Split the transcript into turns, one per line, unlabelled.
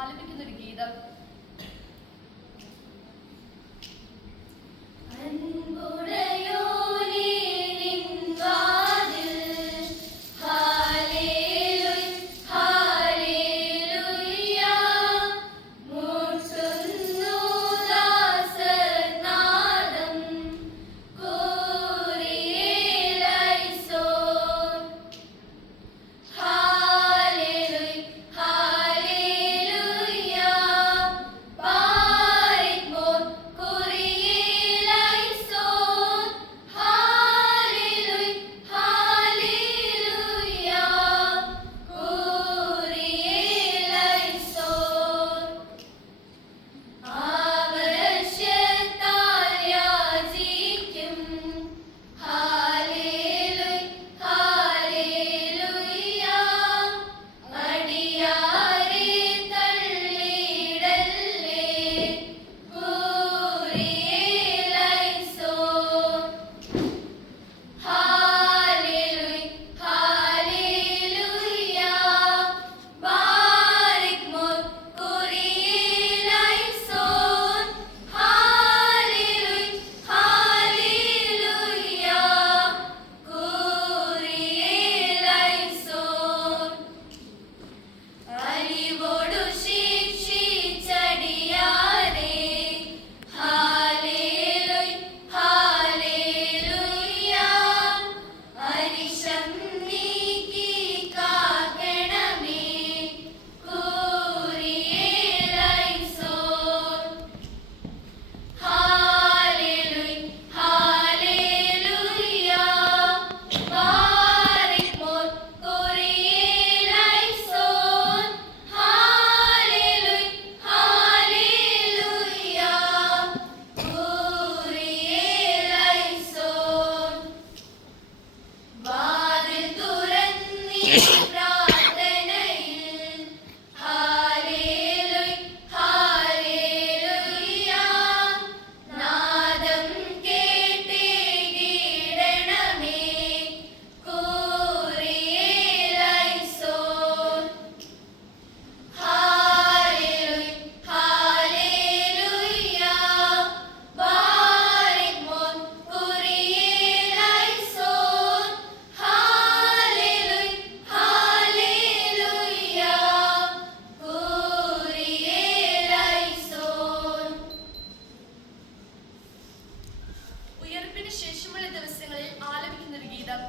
ആലപിക്കുന്ന ഒരു ഗീതം.
ദിവസങ്ങളിൽ ആലപിക്കുന്ന ഒരു ഗീതം.